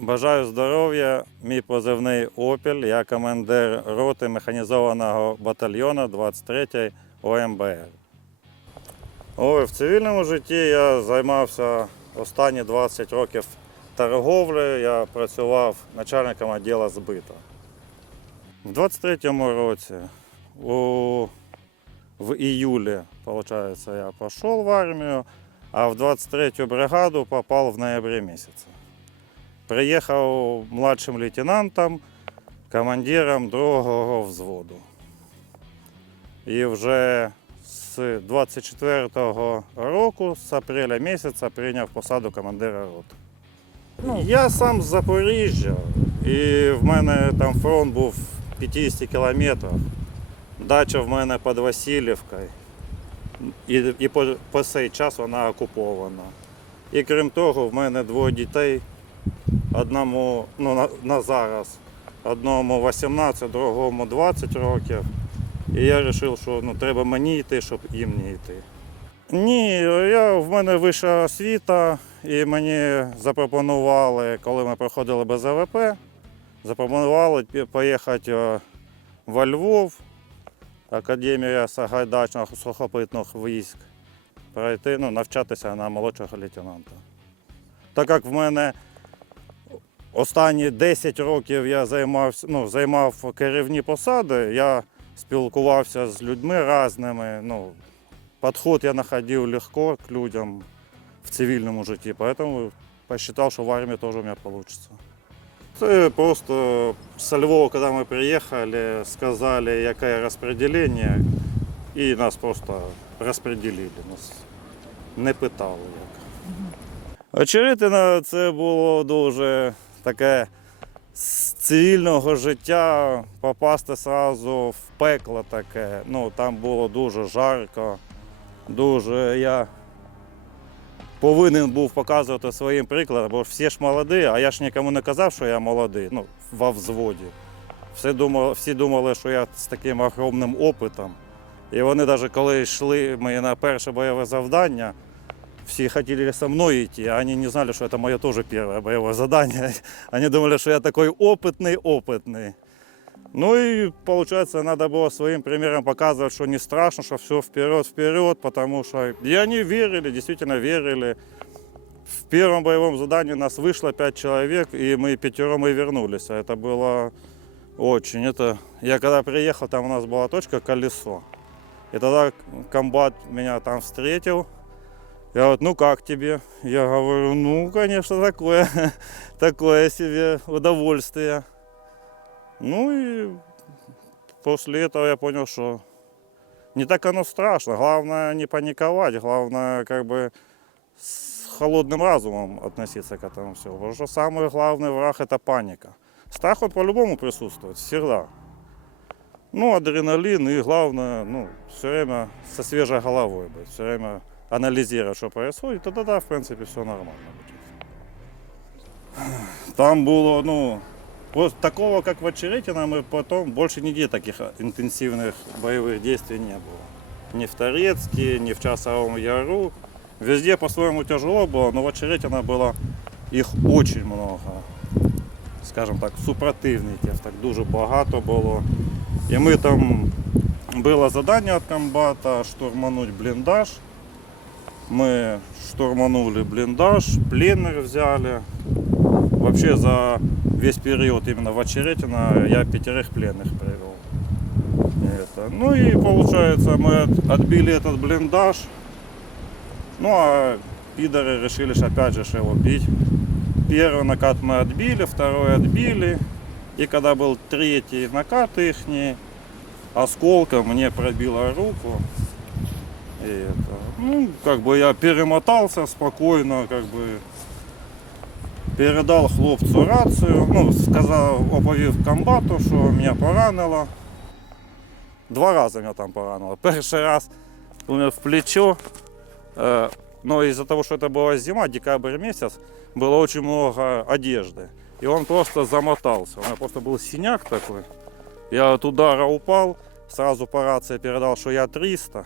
Бажаю здоров'я. Мій позивний Опіль. Я командир роти механізованого батальйону 23 ОМБР. Ой, в цивільному житті я займався останні 20 років торговлею. Я працював начальником відділу збиту. В 23-му році, у, в июле, получается, я пошел в армию, а в 23-ю бригаду попал в ноябре месяце. Приїхав младшим лейтенантом, командиром другого взводу. І вже з 24-го року, з апреля місяця, прийняв посаду командира роти. Ну, я сам з Запоріжжя, і в мене там фронт був 50 кілометрів. Дача в мене під Васильівкою. І, і по, по цей час вона окупована. І крім того, в мене двоє дітей. Одному ну, на, на зараз, одному 18, другому 20 років. І я вирішив, що ну, треба мені йти, щоб їм не йти. Ні, я, в мене вища освіта, і мені запропонували, коли ми проходили без АВП, запропонували поїхати е, во Львов, Академія Сагайдачних сухопитних військ, пройти, ну, навчатися на молодшого лейтенанта. Так як в мене останні 10 років я займався, ну, займав керівні посади, я спілкувався з людьми різними. Ну, підход я знаходив легко к людям в цивільному житті, поэтому посчитал, що в армії теж у мене вийде. Це просто со Львова, коли ми приїхали, сказали, яке розподілення, і нас просто розподілили. Нас не питали як. Очеретина це було дуже таке з цивільного життя попасти одразу в пекло таке. Ну, там було дуже жарко, дуже я повинен був показувати своїм прикладом, бо всі ж молоді, а я ж нікому не казав, що я молодий, ну, во взводі. Всі думали, всі думали, що я з таким огромним опитом. І вони навіть коли йшли ми на перше бойове завдання, все хотели со мной идти, а они не знали, что это мое тоже первое боевое задание. Они думали, что я такой опытный, опытный. Ну и получается, надо было своим примером показывать, что не страшно, что все вперед, вперед, потому что и они верили, действительно верили. В первом боевом задании нас вышло пять человек, и мы пятером и вернулись. А это было очень. Это... Я когда приехал, там у нас была точка колесо. И тогда комбат меня там встретил, я вот, ну как тебе? Я говорю, ну, конечно, такое, такое себе удовольствие. Ну и после этого я понял, что не так оно страшно. Главное не паниковать, главное как бы с холодным разумом относиться к этому всему. Потому что самый главный враг это паника. Страх он по-любому присутствует, всегда. Ну, адреналин и главное, ну, все время со свежей головой быть, все время анализировать, что происходит, то тогда, в принципе, все нормально будет. Там было, ну, вот такого, как в Очеретино, мы потом больше нигде таких интенсивных боевых действий не было. Ни в Торецке, ни в Часовом Яру. Везде по-своему тяжело было, но в Очеретино было их очень много. Скажем так, супротивників так дуже багато було. І ми там було завдання від комбата штурмануть бліндаж. Мы штурманули блиндаж, пленных взяли. Вообще за весь период именно в Очеретино я пятерых пленных привел. Это. Ну и получается мы от- отбили этот блиндаж. Ну а пидоры решили ж опять же его бить. Первый накат мы отбили, второй отбили. И когда был третий накат ихний, осколком мне пробило руку. И это, ну, как бы я перемотался спокойно, как бы передал хлопцу рацию, ну, сказал, оповів комбату, що мене поранило. Два рази мене там поранило. Перший раз у меня в плечо, э, но из-за того, что это была зима, декабрь месяц, было очень много одежды. И он просто замотался. У меня просто был синяк такой. Я от удара упал, сразу по рации передал, что я 300.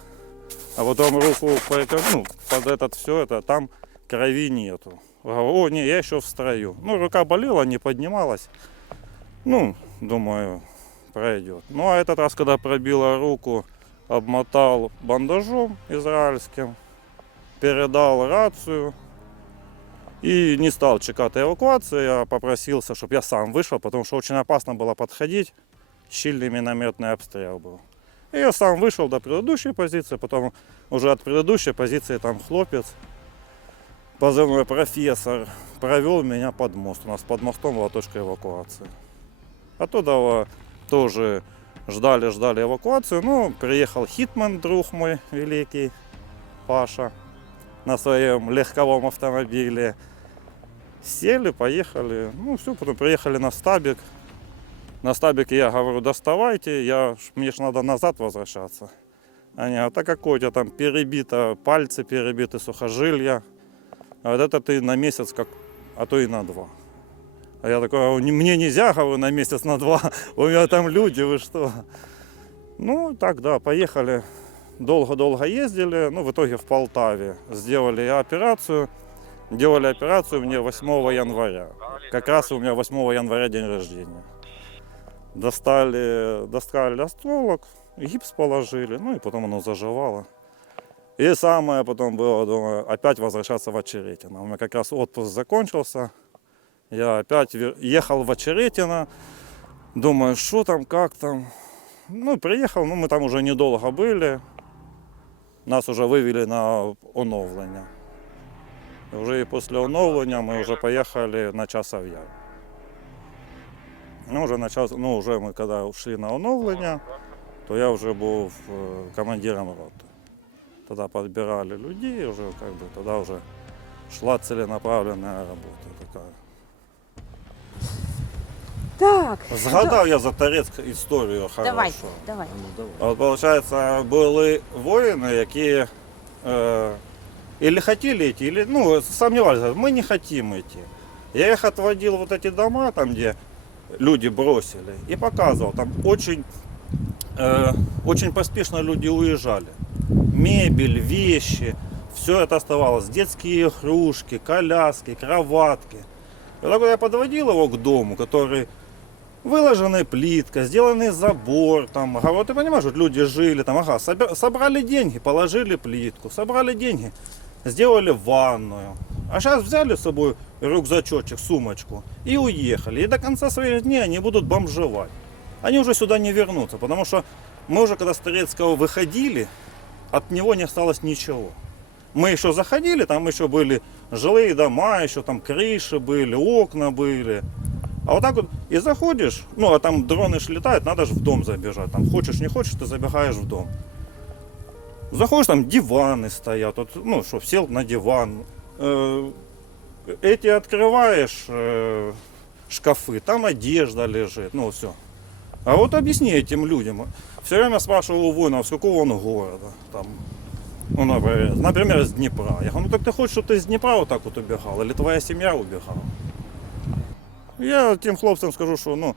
А потом руку ну, под этот все это, там крови нету. Говорю, о, не, я еще в строю. Ну, рука болела, не поднималась. Ну, думаю, пройдет. Ну, а этот раз, когда пробила руку, обмотал бандажом израильским, передал рацию и не стал чекать эвакуацию. Я попросился, чтобы я сам вышел, потому что очень опасно было подходить. Щильный минометный обстрел был. И я сам вышел до предыдущей позиции, потом уже от предыдущей позиции там хлопец, позывной профессор, провел меня под мост. У нас под мостом была точка эвакуации. Оттуда э, тоже ждали-ждали эвакуацию. Ну, приехал Хитман, друг мой великий, Паша, на своем легковом автомобиле. Сели, поехали. Ну, все, потом приехали на стабик. На стабике я говорю, доставайте, я, мне ж надо назад возвращаться. Они, а так какой у тебя там перебито, пальцы перебиты, сухожилия. А вот это ты на месяц, как, а то и на два. А я такой, «А не- мне нельзя, говорю, на месяц, на два. У меня там люди, вы что? Ну, так, да, поехали. Долго-долго ездили. Ну, в итоге в Полтаве сделали операцию. Делали операцию мне 8 января. Как раз у меня 8 января день рождения. Достали, достали осколок, гипс положили, ну и потом оно заживало. И самое потом было, думаю, опять возвращаться в Очеретино. У меня как раз отпуск закончился. Я опять вер- ехал в Очеретино. Думаю, что там, как там. Ну, приехал, ну, мы там уже недолго были. Нас уже вывели на оновлення. І Вже і після оновлення ми вже поїхали на часов яр. Ну, вже на час, ну, вже ми коли йшли на оновлення, то я вже був е, командиром роти. Тоді підбирали людей, і вже, как бы, тоді вже шла ціленаправлена робота така. Так, Згадав я за Торецьк історію хорошу. давай, давай. От, получается, були воїни, які е, или хотели идти, или ну, сомневались, мы не хотим идти. Я их отводил в вот эти дома, там, где люди бросили, и показывал, там очень, э, очень поспешно люди уезжали. Мебель, вещи, все это оставалось. Детские игрушки, коляски, кроватки. И вот я подводил его к дому, который выложенная плитка, сделанный забор, там, ага, вот ты понимаешь, вот люди жили, там, ага, собрали деньги, положили плитку, собрали деньги, сделали ванную. А сейчас взяли с собой рюкзачочек, сумочку и уехали. И до конца своих дней они будут бомжевать. Они уже сюда не вернутся, потому что мы уже, когда с Торецкого выходили, от него не осталось ничего. Мы еще заходили, там еще были жилые дома, еще там крыши были, окна были. А вот так вот и заходишь, ну а там дроны ж летают, надо же в дом забежать. Там хочешь, не хочешь, ты забегаешь в дом. Заходишь, там диваны стоят, вот, ну что, сел на диван. Э, эти открываешь э, шкафы, там одежда лежит, ну все. А вот объясни этим людям. Все время спрашивал у воинов, с какого он города. Там, ну, например, например, из Днепра. Я говорю, ну так ты хочешь, чтобы ты из Днепра вот так вот убегал, или твоя семья убегала? Я тем хлопцам скажу, что ну,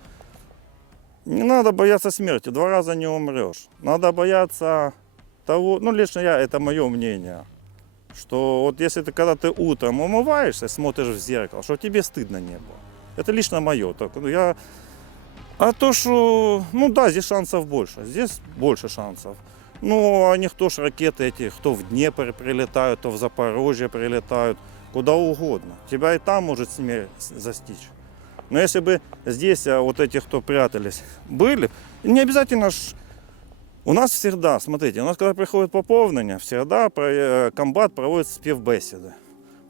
не надо бояться смерти, два раза не умрешь. Надо бояться того, ну лично я, это мое мнение, что вот если ты, когда ты утром умываешься, смотришь в зеркало, что тебе стыдно не было. Это лично мое. Так, ну, я... А то, что, ну да, здесь шансов больше, здесь больше шансов. Ну, а никто ж ракеты эти, кто в Днепр прилетают, то в Запорожье прилетают, куда угодно. Тебя и там может смерть застичь. Но если бы здесь а, вот эти, кто прятались, были, не обязательно ж... У нас всегда, смотрите, у нас когда приходить поповнення, всегда про- е, комбат проводить співбесіди.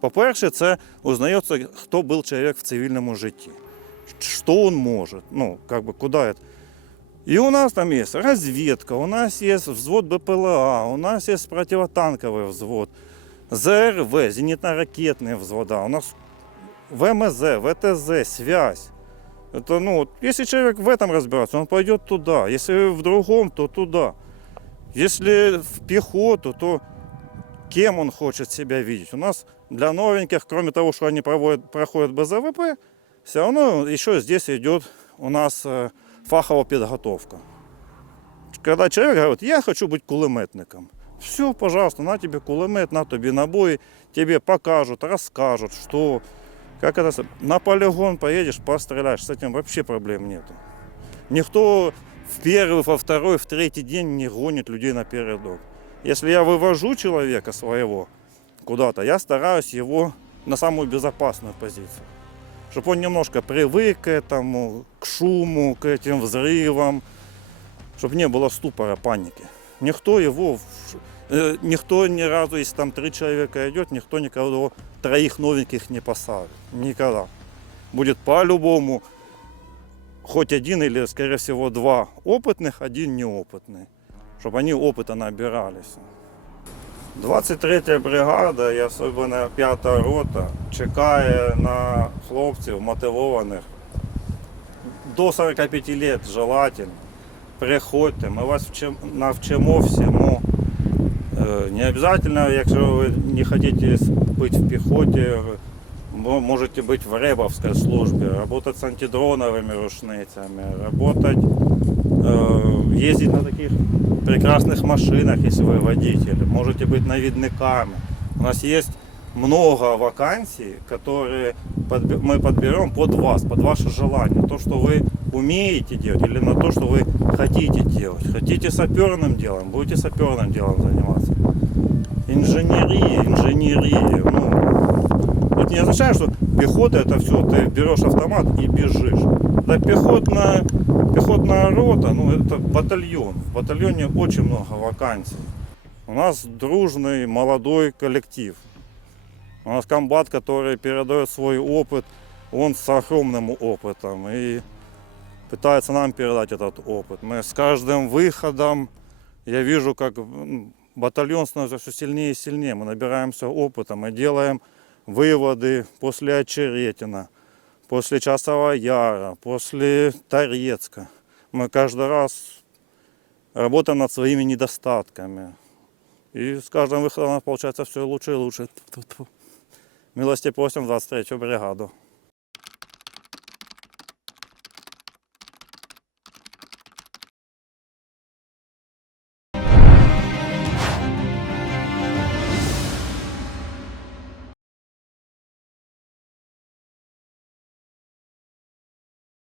По-перше, це узнається, хто був чоловік в цивільному житті, що він може, ну, как бы, куда это. И у нас там есть разведка, у нас есть взвод БПЛА, у нас есть противотанковый взвод, ЗРВ, зенитно-ракетные взвода, у нас ВМЗ, ВТЗ, связь. Это, ну, если человек в этом разбирается, он пойдет туда. Если в другом, то туда. Если в пехоту, то кем он хочет себя видеть. У нас для новеньких, кроме того, что они проводят, проходят БЗВП, все равно еще здесь идет у нас э, фаховая подготовка. Когда человек говорит, я хочу быть кулеметником, Все, пожалуйста, на тебе кулемет, на тобі набої, тебе покажут, расскажут, что, как это, на полигон поедешь, постреляешь, с этим вообще проблем нету. Никто в первый, во второй, в третий день не гонит людей на передок. Если я вывожу человека своего куда-то, я стараюсь его на самую безопасную позицию. Чтобы он немножко привык к этому, к шуму, к этим взрывам, чтобы не было ступора, паники. Никто его, э, никто ни разу, если там три человека идет, никто никого троих новеньких не посадит. Никогда. Будет по-любому хоть один или, скорее всего, два опытных, один неопытный. Чтобы они опыта набирались. 23 бригада і особливо 5 рота чекає на хлопців мотивованих до 45 лет желательно. Приходьте, ми вас вчим, навчимо всьому. Е, Не обязательно, якщо ви не хочете бути в піхоті, ви можете бути в ребовській службі, работать з антидроновими рушницями, работать, э, ездить на таких прекрасных машинах, если вы водитель, можете быть наведниками. У нас есть много вакансий, которые подбе- мы подберем под вас, под ваше желание. То, что вы умеете делать или на то, что вы хотите делать. Хотите саперным делом, будете саперным делом заниматься. Инженерия, инженерия. Ну, это не означает, что пехота это все, ты берешь автомат и бежишь. Да пехотная, пехотная рота, ну это батальон. В батальоне очень много вакансий. У нас дружный молодой коллектив. У нас комбат, который передает свой опыт, он с огромным опытом и пытается нам передать этот опыт. Мы с каждым выходом, я вижу, как батальон становится все сильнее и сильнее. Мы набираемся опыта, мы делаем выводы после Очеретина, после Часового Яра, после Торецка. Мы каждый раз работаем над своими недостатками. И с каждым выходом у нас получается все лучше и лучше. Милости просим в 23-ю бригаду.